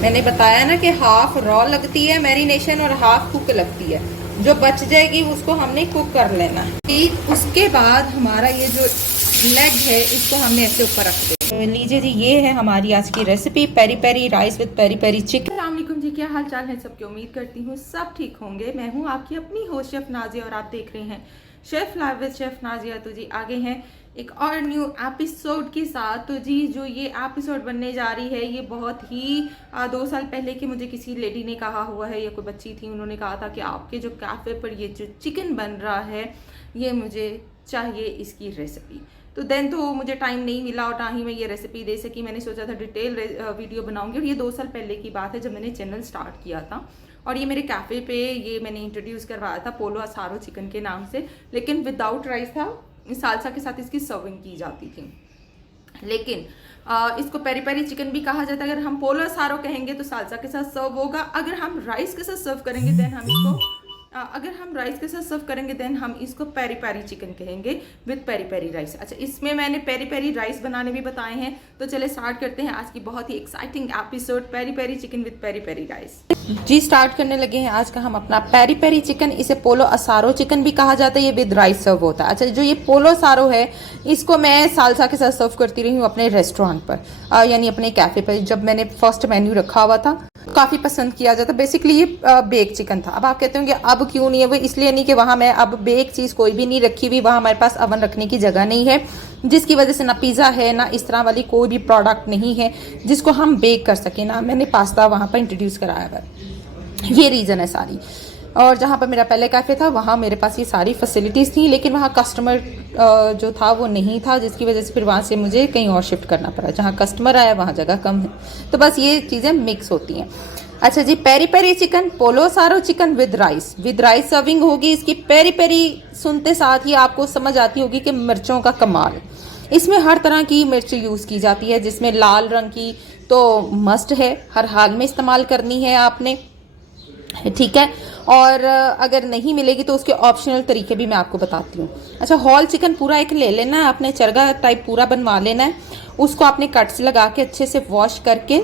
मैंने बताया ना कि हाफ रॉ लगती है मैरिनेशन और हाफ कुक लगती है। जो बच जाएगी उसको हमने कुक कर लेना है। ठीक, उसके बाद हमारा ये जो लेग है इसको हमने ऐसे ऊपर रख दिया। तो लीजिए जी, ये है हमारी आज की recipe, peri peri rice with peri peri chicken. अस्सलाम वालेकुम जी, क्या हाल चाल है सबके। उम्मीद करती हूँ सब ठीक होंगे। मैं हूँ आपकी अपनी होस्ट शेफ नाजिया और आप देख रहे हैं chef live with chef Nazia. तो जी आगे हैं एक और न्यू एपिसोड के साथ। तो जी जो ये एपिसोड बनने जा रही है ये बहुत ही 2 साल पहले की मुझे किसी लेडी ने कहा हुआ है, या कोई बच्ची थी, उन्होंने कहा था कि आपके जो कैफ़े पर ये जो चिकन बन रहा है ये मुझे चाहिए इसकी रेसिपी। तो देन तो मुझे टाइम नहीं मिला और ना ही मैं ये रेसिपी दे सकी। मैंने सोचा था डिटेल वीडियो बनाऊंगी और ये 2 साल पहले की बात है जब मैंने चैनल स्टार्ट किया था। और ये मेरे कैफ़े पे ये मैंने इंट्रोड्यूस करवाया था पोलो असारो चिकन के नाम से, लेकिन विदाउट राइस था। सालसा के साथ इसकी सर्विंग की जाती थी, लेकिन इसको पेरी पेरी चिकन भी कहा जाता है। अगर हम पोलो असारो कहेंगे तो सालसा के साथ सर्व होगा। अगर हम राइस के साथ सर्व करेंगे देन हम इसको देन हम इसको पेरी पेरी चिकन कहेंगे विद पेरी पेरी राइस। अच्छा, इसमें मैंने पेरी पेरी राइस बनाने भी बताए हैं। तो चले स्टार्ट करते हैं आज की बहुत ही exciting episode, peri peri chicken with peri peri rice. जी स्टार्ट करने लगे हैं आज का हम अपना पेरी पेरी चिकन। इसे पोलो असारो चिकन भी कहा जाता है, ये विद राइस सर्व होता है। अच्छा, जो ये पोलो असारो है इसको मैं सालसा के साथ सर्व करती रही हूँ अपने रेस्टोरेंट पर, यानी अपने कैफे पर। जब मैंने फर्स्ट मेन्यू रखा हुआ था काफ़ी पसंद किया जाता। बेसिकली ये बेक चिकन था। अब आप कहते होंगे अब क्यों नहीं है, वो इसलिए नहीं कि वहाँ मैं अब बेक चीज़ कोई भी नहीं रखी हुई, वहाँ हमारे पास अवन रखने की जगह नहीं है, जिसकी वजह से ना पिज़्ज़ा है ना इस तरह वाली कोई भी प्रोडक्ट नहीं है जिसको हम बेक कर सकें। ना मैंने पास्ता वहाँ पर इंट्रोड्यूस कराया हुआ, ये रीज़न है सारी। और जहाँ पर मेरा पहले कैफ़े था वहाँ मेरे पास ये सारी फैसिलिटीज़ थी, लेकिन वहाँ कस्टमर जो था वो नहीं था, जिसकी वजह से फिर वहाँ से मुझे कहीं और शिफ्ट करना पड़ा। जहाँ कस्टमर आया वहाँ जगह कम है, तो बस ये चीज़ें मिक्स होती हैं। अच्छा जी, peri peri chicken, pollo asado chicken with rice serving होगी इसकी। पेरी पेरी सुनते साथ ही आपको समझ आती होगी कि मिर्चों का कमाल। इसमें हर तरह की मिर्च यूज़ की जाती है, जिसमें लाल रंग की तो मस्ट है, हर हाल में इस्तेमाल करनी है आपने, ठीक है। और अगर नहीं मिलेगी तो उसके ऑप्शनल तरीके भी मैं आपको बताती हूँ। अच्छा, हॉल चिकन पूरा एक ले लेना है आपने, चरगा टाइप पूरा बनवा लेना है। उसको आपने कट्स लगा के अच्छे से वॉश करके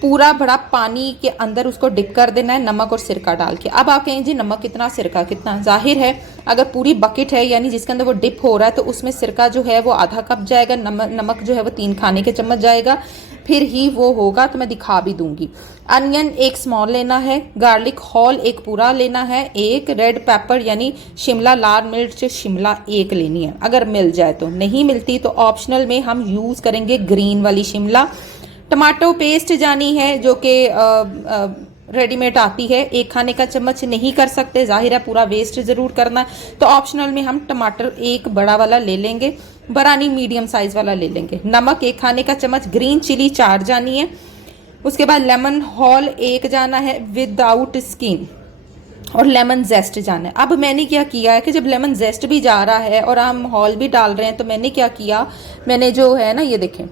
पूरा बड़ा पानी के अंदर उसको डिप कर देना है, नमक और सिरका डाल के। अब आप कहें जी नमक कितना सिरका कितना, जाहिर है अगर पूरी बकेट है यानी जिसके अंदर वो डिप हो रहा है तो उसमें सिरका जो है वो आधा कप जाएगा, नमक जो है वो 3 खाने के चम्मच जाएगा, फिर ही वो होगा। तो मैं दिखा भी दूंगी। अनियन एक स्मॉल लेना है, गार्लिक हॉल एक पूरा लेना है, एक रेड पेपर यानी शिमला लाल मिर्च शिमला एक लेनी है अगर मिल जाए तो। नहीं मिलती तो ऑप्शनल में हम यूज़ करेंगे ग्रीन वाली शिमला। टमाटो पेस्ट जानी है जो कि रेडीमेड आती है, 1 खाने का चम्मच नहीं कर सकते, जाहिर है पूरा वेस्ट ज़रूर करना, तो ऑप्शनल में हम टमाटर एक बड़ा वाला ले लेंगे, बरानी मीडियम साइज वाला ले लेंगे। नमक 1 खाने का चम्मच, ग्रीन चिली 4 जानी है। उसके बाद लेमन हॉल 1 जाना है विदाउट स्किन, और लेमन जेस्ट जाना है। अब मैंने क्या किया है कि जब लेमन जेस्ट भी जा रहा है और हम हॉल भी डाल रहे हैं तो मैंने क्या किया, मैंने जो है ना ये देखें,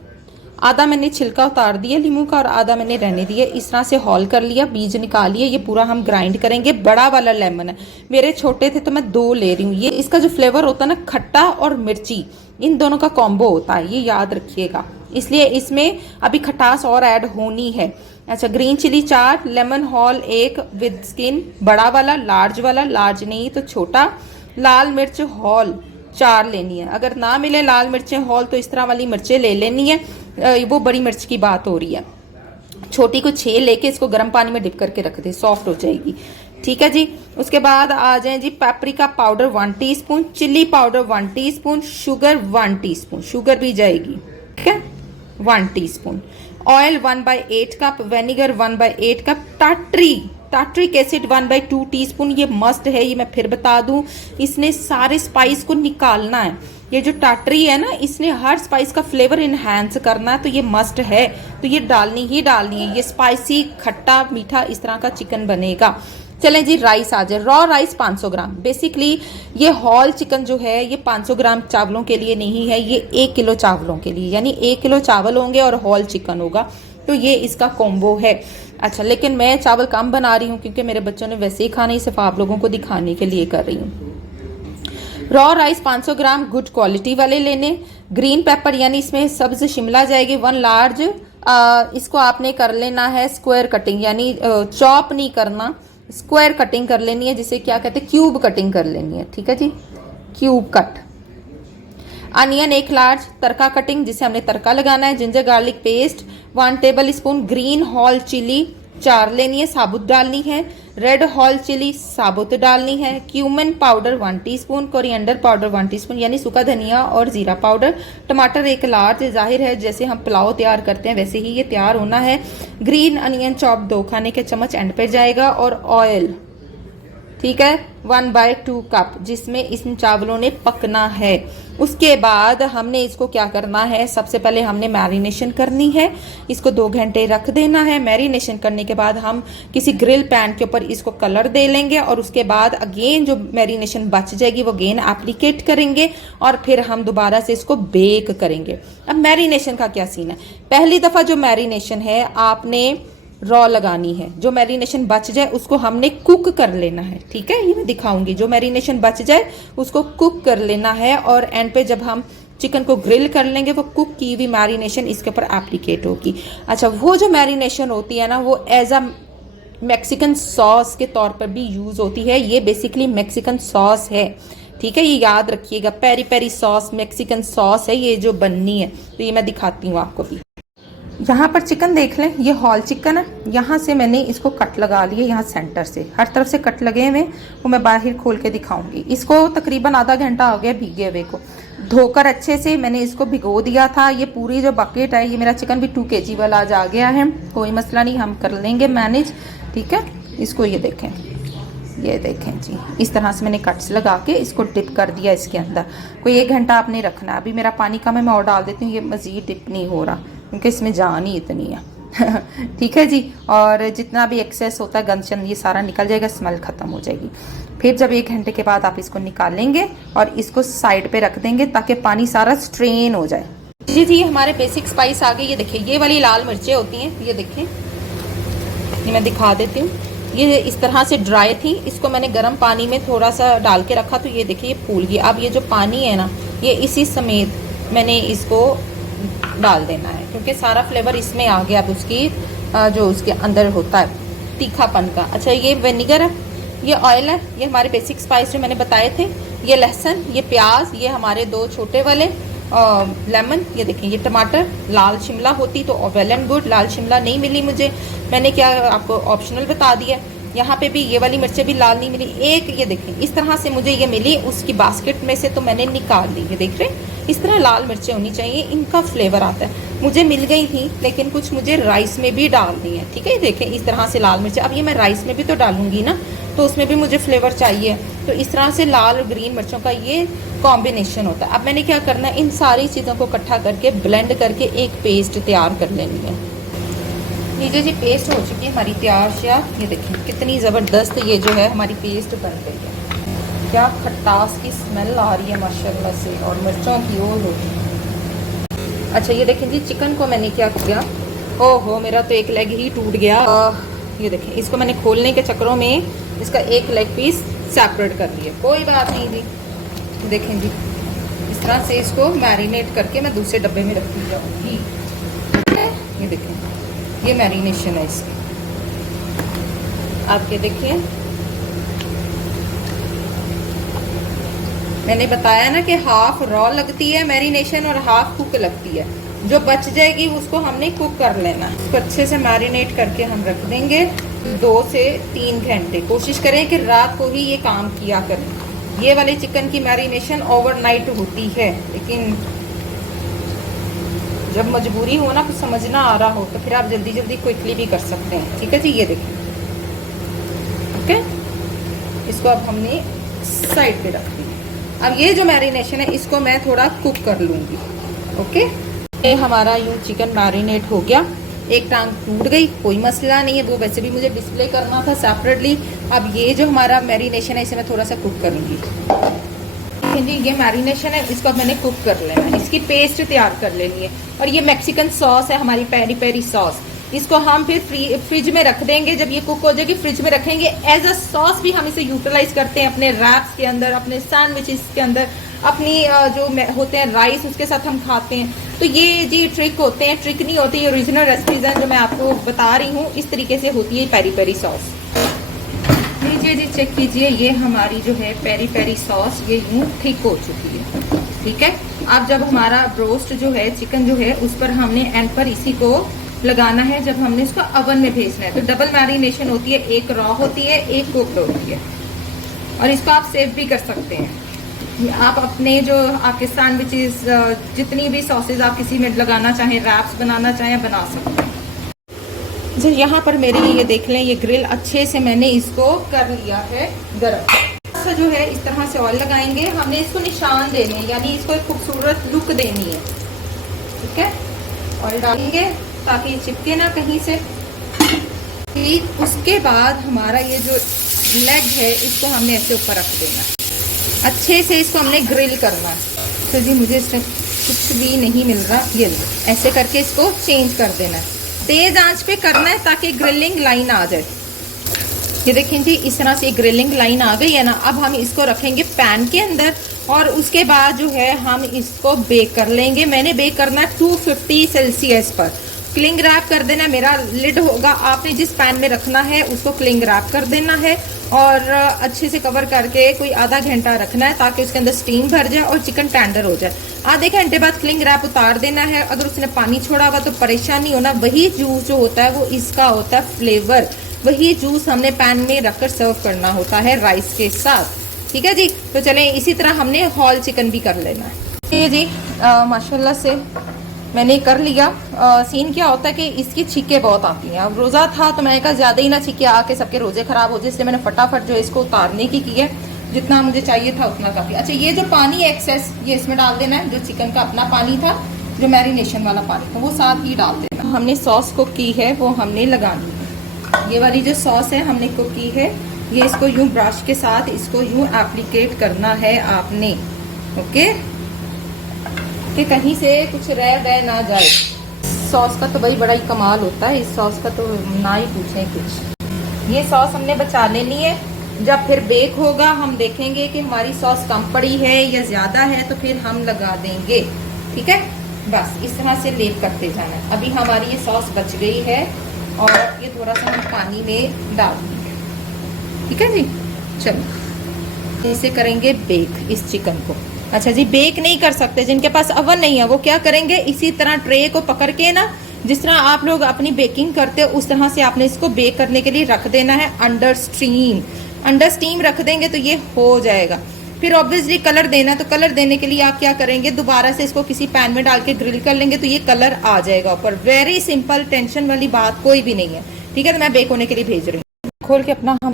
आधा मैंने छिलका उतार दिया लीमू का और आधा मैंने रहने दिया। इस तरह से हॉल कर लिया, बीज निकालिए। ये पूरा हम ग्राइंड करेंगे। बड़ा वाला लेमन है, मेरे छोटे थे तो मैं 2 ले रही हूँ। ये इसका जो फ्लेवर होता है ना, खट्टा और मिर्ची, इन दोनों का कॉम्बो होता है, ये याद रखिएगा। इसलिए इसमें अभी खटास और ऐड होनी है। अच्छा, green chili 4, lemon whole 1 with skin बड़ा वाला, लार्ज नहीं तो छोटा। लाल मिर्च हॉल 4 लेनी है। अगर ना मिले लाल मिर्चें हॉल तो इस तरह वाली मिर्चें ले लेनी है, वो बड़ी मिर्च की बात हो रही है। छोटी को 6 लेके इसको गर्म पानी में डिप करके रख दे, सॉफ्ट हो जाएगी, ठीक है जी। उसके बाद आ जाए जी, paprika powder 1 teaspoon, chilli powder 1 teaspoon, sugar 1 teaspoon, sugar भी जाएगी, ठीक है, 1 teaspoon. Oil 1/8 cup, vinegar 1/8 cup, tartaric acid 1/2 teaspoon, ये मस्ट है, ये मैं फिर बता दूं। इसने सारे स्पाइस को निकालना है। ये जो टाटरी है ना, इसने हर स्पाइस का फ्लेवर इनहेंस करना है, तो ये मस्ट है, तो ये डालनी है। ये स्पाइसी खट्टा मीठा इस तरह का चिकन बनेगा। चलें जी, राइस आ जाए। रॉ राइस 500 ग्राम। बेसिकली ये हॉल चिकन जो है ये 500 ग्राम चावलों के लिए नहीं है, ये 1 किलो चावलों के लिए, यानी 1 किलो चावल होंगे और हॉल चिकन होगा, तो ये इसका कॉम्बो है। अच्छा, लेकिन मैं चावल कम बना रही हूँ क्योंकि मेरे बच्चों ने वैसे ही खाने, सिर्फ आप लोगों को दिखाने के लिए कर रही हूँ। रॉ राइस 500 ग्राम गुड क्वालिटी वाले लेने। ग्रीन पेपर यानी इसमें सब्ज शिमला जाएगी 1 लार्ज इसको आपने कर लेना है स्क्वायर कटिंग, यानी चॉप नहीं करना, स्क्वायर कटिंग कर लेनी है, जिसे क्या कहते हैं क्यूब कटिंग कर लेनी है। ठीक है जी, क्यूब कट। अनियन 1 लार्ज, तड़का कटिंग जिसे हमने तड़का लगाना है, ginger garlic paste 1 tablespoon, green whole chili 4 लेनी है, साबुत डालनी है, रेड हॉल चिली साबुत डालनी है, cumin powder 1 teaspoon, coriander powder 1 teaspoon यानी सूखा धनिया और जीरा पाउडर, टमाटर 1 लार्ज, जाहिर है जैसे हम पुलाव तैयार करते हैं वैसे ही ये तैयार होना है, ग्रीन अनियन चॉप 2 खाने के चम्मच एंड पे जाएगा, और ऑयल, ठीक है 1/2 कप, जिसमें इन चावलों ने पकना है। उसके बाद हमने इसको क्या करना है, सबसे पहले हमने मैरिनेशन करनी है, इसको 2 घंटे रख देना है। मैरिनेशन करने के बाद हम किसी ग्रिल पैन के ऊपर इसको कलर दे लेंगे, और उसके बाद अगेन जो मैरिनेशन बच जाएगी वो अगेन एप्लीकेट करेंगे, और फिर हम दोबारा से इसको बेक करेंगे। अब मैरिनेशन का क्या सीन है, पहली दफ़ा जो मैरिनेशन है आपने रॉ लगानी है, जो मैरिनेशन बच जाए उसको हमने कुक कर लेना है। ठीक है, ये मैं दिखाऊंगी, जो मैरिनेशन बच जाए उसको कुक कर लेना है, और एंड पे जब हम चिकन को ग्रिल कर लेंगे वो कुक की हुई मैरिनेशन इसके ऊपर एप्लीकेट होगी। अच्छा, वो जो मैरिनेशन होती है ना वो एज अ मैक्सिकन सॉस के तौर पर भी यूज होती है, ये बेसिकली मैक्सिकन सॉस है। ठीक है, ये याद रखिएगा, peri peri sauce Mexican sauce है ये जो बननी है। तो ये मैं दिखाती हूँ आपको भी। यहाँ पर चिकन देख लें, ये हॉल चिकन है, यहाँ से मैंने इसको कट लगा लिए, यहाँ सेंटर से हर तरफ से कट लगे हुए, वो मैं बाहर खोल के दिखाऊंगी। इसको तकरीबन आधा घंटा हो गया भीगे हुए को, धोकर अच्छे से मैंने इसको भिगो दिया था। ये पूरी जो बकेट है, ये मेरा चिकन भी 2 kg वाला आज आ गया है, कोई मसला नहीं, हम कर लेंगे मैनेज। ठीक है, इसको ये देखें जी, इस तरह से मैंने कट्स लगा के इसको डिप कर दिया इसके अंदर। कोई 1 घंटा आपने रखना है। अभी मेरा पानी कम है, मैं और डाल देती हूँ, ये मज़ीद डिप नहीं हो रहा क्योंकि इसमें जान ही इतनी है। ठीक है जी, और जितना भी एक्सेस होता है गंदशन ये सारा निकल जाएगा, स्मेल ख़त्म हो जाएगी। फिर जब 1 घंटे के बाद आप इसको निकालेंगे और इसको साइड पे रख देंगे ताकि पानी सारा स्ट्रेन हो जाए। जी, हमारे बेसिक स्पाइस आ गए। ये देखिए, ये वाली लाल मिर्चें होती हैं, ये देखें, ये मैं दिखा देती हूँ। ये इस तरह से ड्राई थी, इसको मैंने गर्म पानी में थोड़ा सा डाल के रखा, तो ये देखिए ये फूल गई। अब ये जो पानी है ना, ये इसी समेत मैंने इसको डाल देना है, क्योंकि सारा फ्लेवर इसमें आ गया। अब उसकी जो उसके अंदर होता है तीखापन का। अच्छा, ये विनेगर है, ये ऑयल है, ये हमारे बेसिक स्पाइस जो मैंने बताए थे, ये लहसुन, ये प्याज, ये हमारे 2 छोटे वाले लेमन, ये देखें, ये टमाटर, लाल शिमला होती तो वेल एंड गुड, लाल शिमला नहीं मिली मुझे, मैंने क्या आपको ऑप्शनल बता दिया। यहाँ पे भी ये वाली मिर्चें भी लाल नहीं मिली। एक ये देखें, इस तरह से मुझे ये मिली, उसकी बास्केट में से तो मैंने निकाल ली। ये देख रहे हैं, इस तरह लाल मिर्चें होनी चाहिए, इनका फ्लेवर आता है। मुझे मिल गई थी, लेकिन कुछ मुझे राइस में भी डालनी है। ठीक है, देखें इस तरह से लाल मिर्चें। अब ये मैं राइस में भी तो डालूंगी ना, तो उसमें भी मुझे फ्लेवर चाहिए। तो इस तरह से लाल और ग्रीन मिर्चों का ये कॉम्बिनेशन होता है। अब मैंने क्या करना है, इन सारी चीज़ों को इकट्ठा करके ब्लेंड करके एक पेस्ट तैयार कर लेनी है। लीजिए जी, पेस्ट हो चुकी है हमारी तैयार श्यार। ये देखिए कितनी ज़बरदस्त ये जो है हमारी पेस्ट बन गई है। क्या खटास की स्मेल आ रही है माशाल्लाह से, और मिर्चों की ओर होती है। अच्छा, ये देखें जी, चिकन को मैंने क्या किया, ओहो मेरा तो एक लेग ही टूट गया। ये देखें, इसको मैंने खोलने के चक्करों में इसका एक लेग पीस सेपरेट कर लिया। कोई बात नहीं जी, देखें जी, इस तरह से इसको मैरिनेट करके मैं दूसरे डब्बे में रखती जाऊँगी। ये देखें, ये मैरिनेशन है इसकी। आप ये देखिए, मैंने बताया ना कि हाफ रॉ लगती है मैरिनेशन और हाफ कुक लगती है। जो बच जाएगी उसको हमने कुक कर लेना। उसको अच्छे से मैरिनेट करके हम रख देंगे 2 से 3 घंटे। कोशिश करें कि रात को ही ये काम किया करें। ये वाले चिकन की मैरिनेशन ओवरनाइट होती है, लेकिन जब मजबूरी हो ना, कुछ समझना आ रहा हो, तो फिर आप जल्दी जल्दी क्विकली भी कर सकते हैं। ठीक है जी, ये देखिए, ओके, इसको अब हमने साइड पे रख दिया। अब ये जो मैरिनेशन है इसको मैं थोड़ा कुक कर लूँगी। ओके, ये हमारा यूँ चिकन मैरिनेट हो गया। एक टांग टूट गई, कोई मसला नहीं है, वो वैसे भी मुझे डिस्प्ले करना था सेपरेटली। अब ये जो हमारा मैरिनेशन है इसे मैं थोड़ा सा कुक करूँगी। जी, ये मैरिनेशन है, इसको अब मैंने कुक कर लेना है, इसकी पेस्ट तैयार कर लेनी है। और ये मैक्सिकन सॉस है हमारी, पेरी पेरी सॉस, इसको हम फिर फ्रिज में रख देंगे। जब ये कुक हो जाएगी फ्रिज में रखेंगे। एज अ सॉस भी हम इसे यूटिलाइज करते हैं अपने रैप्स के अंदर, अपने सैंडविचेस के अंदर, अपनी जो होते हैं राइस उसके साथ हम खाते हैं। तो ये जी ट्रिक होते हैं, ट्रिक नहीं होती, ये ओरिजिनल रेसिपीज हैं जो मैं आपको बता रही हूँ। इस तरीके से होती है पेरी पेरी सॉस। लीजिए जी, चेक कीजिए, ये हमारी जो है पेरी पेरी सॉस ये यूँ थिक हो चुकी है। ठीक है, अब जब हमारा ब्रोस्ट जो है, चिकन जो है, उस पर हमने एंड पर इसी को लगाना है जब हमने इसको ओवन में भेजना है। तो डबल मैरिनेशन होती है, एक रॉ होती है, एक कुक्ड होती है। और इसको आप सेव भी कर सकते हैं। आप अपने जो आपके सैंडविचेस, जितनी भी सॉसेज आप किसी में लगाना चाहें, रैप्स बनाना चाहें, बना सकते हैं। जी यहाँ पर मेरे ये देख लें, ये ग्रिल अच्छे से मैंने इसको कर लिया है गर्म। अच्छा जो है इस तरह से ऑयल लगाएंगे, हमने इसको निशान देने, यानी इसको एक खूबसूरत लुक देनी है। ठीक है, ऑयल डालेंगे ताकि ये चिपके ना कहीं से। ठीक, उसके बाद हमारा ये जो लेग है इसको हमने ऐसे ऊपर रख देना, अच्छे से इसको हमने ग्रिल करना है। तो जी मुझे इसमें कुछ भी नहीं मिल रहा, ये ऐसे करके इसको चेंज कर देना है, तेज आंच पे करना है ताकि ग्रिलिंग लाइन आ जाए। ये देखें जी, इस तरह से ग्रिलिंग लाइन आ गई है ना। अब हम इसको रखेंगे पैन के अंदर और उसके बाद जो है हम इसको बेक कर लेंगे। मैंने बेक करना है 250 सेल्सियस पर। क्लिंग रैप कर देना, मेरा लिड होगा, आपने जिस पैन में रखना है उसको क्लिंग रैप कर देना है और अच्छे से कवर करके कोई आधा घंटा रखना है ताकि उसके अंदर स्टीम भर जाए और चिकन टेंडर हो जाए। आधे घंटे बाद क्लिंग रैप उतार देना है। अगर उसने पानी छोड़ा हुआ तो परेशानी होना, वही जूस जो होता है वो इसका होता है फ्लेवर, वही जूस हमने पैन में रखकर सर्व करना होता है राइस के साथ। ठीक है जी, तो चलें इसी तरह हमने होल चिकन भी कर लेना है। ये जी माशाल्लाह से मैंने कर लिया। सीन क्या होता है कि इसकी छींकें बहुत आती हैं। अब रोज़ा था तो मैंने कहा ज़्यादा ही ना छींकें आके सबके रोज़े ख़राब हो जाए, इसलिए मैंने फटाफट जो है इसको उतारने की है। जितना मुझे चाहिए था उतना काफ़ी। अच्छा, ये जो पानी एक्सेस ये इसमें डाल देना है, जो चिकन का अपना पानी था, जो मैरिनेशन वाला पानी था, वो साथ ही डाल देना। हमने सॉस कुक की है वो हमने लगानी है। ये वाली जो सॉस है हमने कुक की है, ये इसको यूँ ब्रश के साथ इसको यूँ एप्लीकेट करना है आपने। ओके, कि कहीं से कुछ रह ना जाए। सॉस का तो भाई बड़ा ही कमाल होता है, इस सॉस का तो ना ही पूछें कुछ। ये सॉस हमने बचा लेनी है, जब फिर बेक होगा हम देखेंगे कि हमारी सॉस कम पड़ी है या ज़्यादा है, तो फिर हम लगा देंगे। ठीक है, बस इस तरह से लेप करते जाना है। अभी हमारी ये सॉस बच गई है और ये थोड़ा सा हम पानी में डाल देंगे। ठीक है जी, चलो इसे करेंगे बेक इस चिकन को। अच्छा जी, बेक नहीं कर सकते, जिनके पास अवन नहीं है वो क्या करेंगे, इसी तरह ट्रे को पकड़ के ना, जिस तरह आप लोग अपनी बेकिंग करते हो उस तरह से आपने इसको बेक करने के लिए रख देना है अंडर स्टीम। अंडर स्टीम रख देंगे तो ये हो जाएगा। फिर ऑब्वियसली कलर देना, तो कलर देने के लिए आप क्या करेंगे, दोबारा से इसको किसी पैन में डाल के ग्रिल कर लेंगे तो ये कलर आ जाएगा ऊपर। वेरी सिंपल, टेंशन वाली बात कोई भी नहीं है। ठीक है, तो मैं बेक होने के लिए भेज रही हूँ। खोल के अपना हम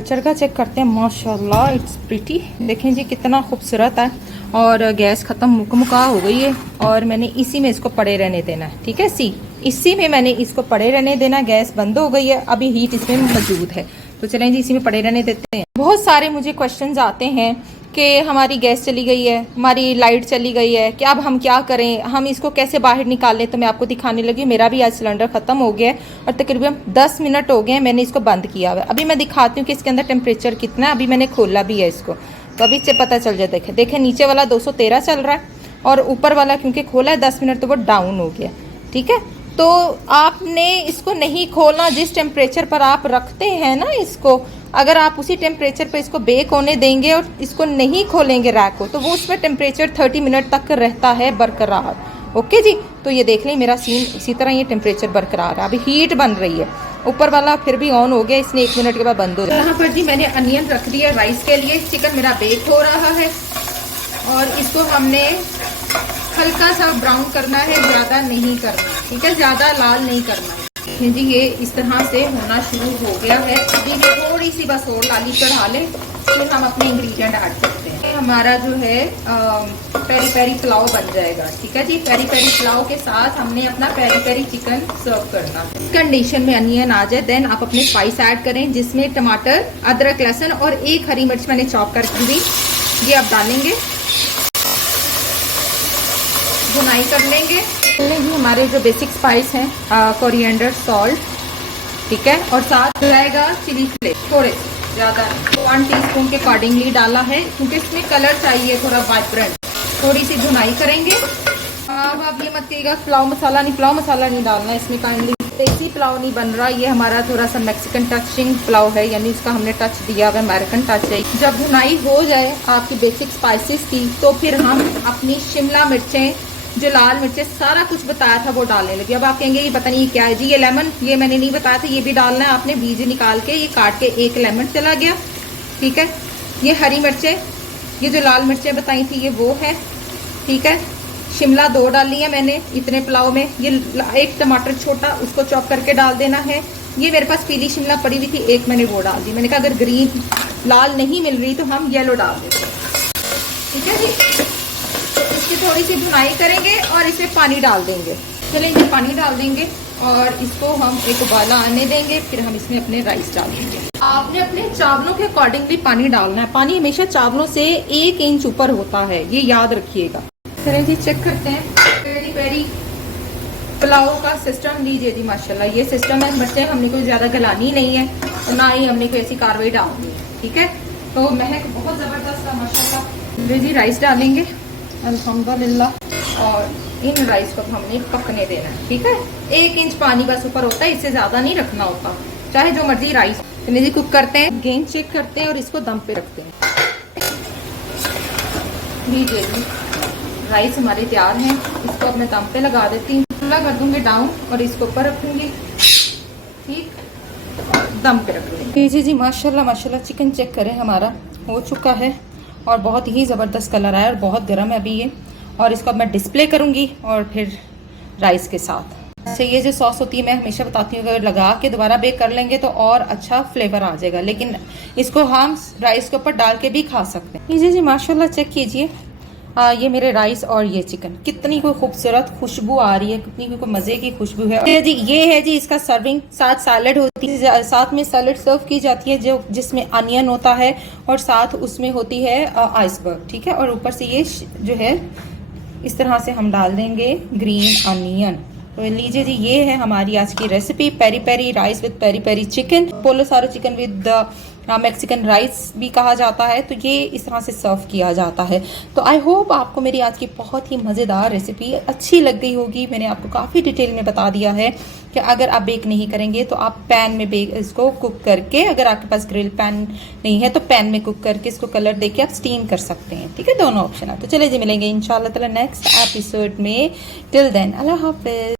चरखा चेक करते हैं। माशाल्लाह इट्स प्रिटी, देखें जी कितना खूबसूरत है। और गैस ख़त्म मुकम्मल हो गई है और मैंने इसी में इसको पड़े रहने देना है। ठीक है, इसी में मैंने इसको पड़े रहने देना। गैस बंद हो गई है, अभी हीट इसमें मौजूद है, तो चलें जी इसी में पड़े रहने देते हैं। बहुत सारे मुझे क्वेश्चंस आते हैं कि हमारी गैस चली गई है, हमारी लाइट चली गई है, कि अब हम क्या करें, हम इसको कैसे बाहर निकालें। तो मैं आपको दिखाने लगी, मेरा भी आज सिलेंडर ख़त्म हो गया है और तकरीबन 10 मिनट हो गए हैं मैंने इसको बंद किया हुआ है। अभी मैं दिखाती हूँ कि इसके अंदर टेम्परेचर कितना है। अभी मैंने खोला भी है इसको, तो अभी से पता चल जाए। देखें नीचे वाला 213 चल रहा है और ऊपर वाला क्योंकि खोला है 10 मिनट तो वो डाउन हो गया। ठीक है, तो आपने इसको नहीं खोलना, जिस टेम्परेचर पर आप रखते हैं ना इसको, अगर आप उसी टेम्परेचर पर इसको बेक होने देंगे और इसको नहीं खोलेंगे रैक को, तो वो उसमें टेम्परेचर 30 मिनट तक रहता है बरकरार। ओके जी, तो ये देख लें मेरा सीन इसी तरह ये टेम्परेचर बरकरार है। अभी हीट बन रही है, ऊपर वाला फिर भी ऑन हो गया, इसने 1 मिनट के बाद बंद हो गया। यहाँ पर जी मैंने अनियन रख दिया राइस के लिए। चिकन मेरा बेक हो रहा है और इसको हमने हल्का सा ब्राउन करना है, ज़्यादा नहीं करना। ठीक है, ज़्यादा लाल नहीं करना है। जी ये इस तरह से होना शुरू हो गया है। अभी थोड़ी सी बस और लाली चढ़ा लें, फिर हम अपने इंग्रेडिएंट ऐड करते हैं। हमारा जो है पेरी पेरी पुलाव बन जाएगा। ठीक है जी, पेरी पेरी पुलाव के साथ हमने अपना पेरी पेरी चिकन सर्व करना है। कंडीशन में अनियन आ जाए, देन आप अपने स्पाइस ऐड करें, जिसमें टमाटर, अदरक, लहसुन और 1 हरी मिर्च मैंने चॉप करके दी, ये आप डालेंगे, भुनाई कर लेंगे। जी हमारे जो बेसिक स्पाइस हैं, कोरिएंडर, सॉल्ट, ठीक है, और साथ जाएगा चिली फ्लेक्स, थोड़े ज़्यादा 1 टीस्पून के अकॉर्डिंगली डाला है क्योंकि इसमें कलर चाहिए थोड़ा वाइब्रेंट। थोड़ी सी भुनाई करेंगे अब आप ये मत कहिएगा पुलाव मसाला नहीं डालना है इसमें, काइंडली देसी पुलाव नहीं बन रहा। ये हमारा थोड़ा सा मैक्सिकन टचिंग पुलाव है, यानी इसका हमने टच दिया हुआ अमेरिकन टच है। जब भुनाई हो जाए आपकी बेसिक स्पाइसेस की, तो फिर हम अपनी शिमला मिर्चें, जो लाल मिर्चें, सारा कुछ बताया था वो डालने लगे। अब आप कहेंगे ये पता नहीं क्या है जी, ये लेमन, ये मैंने नहीं बताया था, ये भी डालना है आपने। बीज निकाल के ये काट के एक लेमन चला गया, ठीक है। ये हरी मिर्चें, ये जो लाल मिर्चें बताई थी ये वो है, ठीक है। शिमला 2 डाली है मैंने इतने पुलाव में। ये एक टमाटर छोटा, उसको चॉप करके डाल देना है। ये मेरे पास पीली शिमला पड़ी हुई थी, एक मैंने वो डाल दी। मैंने कहा अगर ग्रीन लाल नहीं मिल रही तो हम येलो डाल देते हैं, ठीक है जी। तो इसकी थोड़ी सी भुनाई करेंगे और इसमें पानी डाल देंगे। चलिए ये पानी डाल देंगे और इसको हम एक उबाला आने देंगे, फिर हम इसमें अपने राइस डालेंगे। आपने अपने चावलों के अकॉर्डिंगली पानी डालना है। पानी हमेशा चावलों से 1 इंच ऊपर होता है, ये याद रखिएगा। चलिए जी चेक करते हैं पेरी पेरी पुलाव का सिस्टम। लीजिए जी माशाल्लाह ये सिस्टम है। मिर्चें हमने कोई ज़्यादा गलानी नहीं है, तो ना ही हमने कोई ऐसी कार्रवाई डालनी है, ठीक है। तो महक बहुत ज़बरदस्त है माशाल्लाह। लीजिए राइस डालेंगे अल्हम्दुलिल्लाह, और इन राइस को हमने पकने देना है, ठीक है। 1 इंच पानी बस ऊपर होता है, इससे ज़्यादा नहीं रखना होता, चाहे जो मर्जी राइस। चलिए जी कुक करते हैं, गेन चेक करते हैं और इसको दम पे रखते हैं। लीजिए जी राइस हमारे तैयार हैं। इसको अपने दम पे लगा देती हूँ, चूल्हा कर दूंगी डाउन और इसको ऊपर रखूंगी, ठीक, दम पे रख दूंगी। जी माशाल्लाह माशाल्लाह चिकन चेक करें, हमारा हो चुका है और बहुत ही ज़बरदस्त कलर आया और बहुत गर्म है अभी ये। और इसको अब मैं डिस्प्ले करूंगी और फिर राइस के साथ। अच्छा ये जो सॉस होती है मैं हमेशा बताती हूँ, अगर लगा के दोबारा बेक कर लेंगे तो और अच्छा फ्लेवर आ जाएगा, लेकिन इसको हम राइस के ऊपर डाल के भी खा सकते हैं। जी माशाल्लाह चेक कीजिए, ये मेरे राइस और ये चिकन, कितनी कोई खूबसूरत खुशबू आ रही है, कितनी कोई मज़े की खुशबू है जी। ये है जी इसका सर्विंग। साथ सैलड होती है, साथ में सैलड सर्व की जाती है जो जिसमें अनियन होता है और साथ उसमें होती है आइसबर्ग, ठीक है। और ऊपर से ये जो है इस तरह से हम डाल देंगे ग्रीन अनियन। तो लीजिए जी ये है हमारी आज की recipe, peri peri rice with peri peri chicken. Pollo asado chicken with Mexican rice भी कहा जाता है। तो ये इस तरह से सर्व किया जाता है। तो आई होप आपको मेरी आज की बहुत ही मज़ेदार रेसिपी अच्छी लग गई होगी। मैंने आपको काफ़ी डिटेल में बता दिया है कि अगर आप बेक नहीं करेंगे तो आप पैन में बेक इसको कुक करके, अगर आपके पास ग्रिल पैन नहीं है तो पैन में कुक करके इसको कलर देके आप स्टीम कर सकते हैं, ठीक है। दोनों ऑप्शन है। तो चले जी मिलेंगे इंशाल्लाह ताला नेक्स्ट एपिसोड में। टिल देन अल्लाह हाफिज।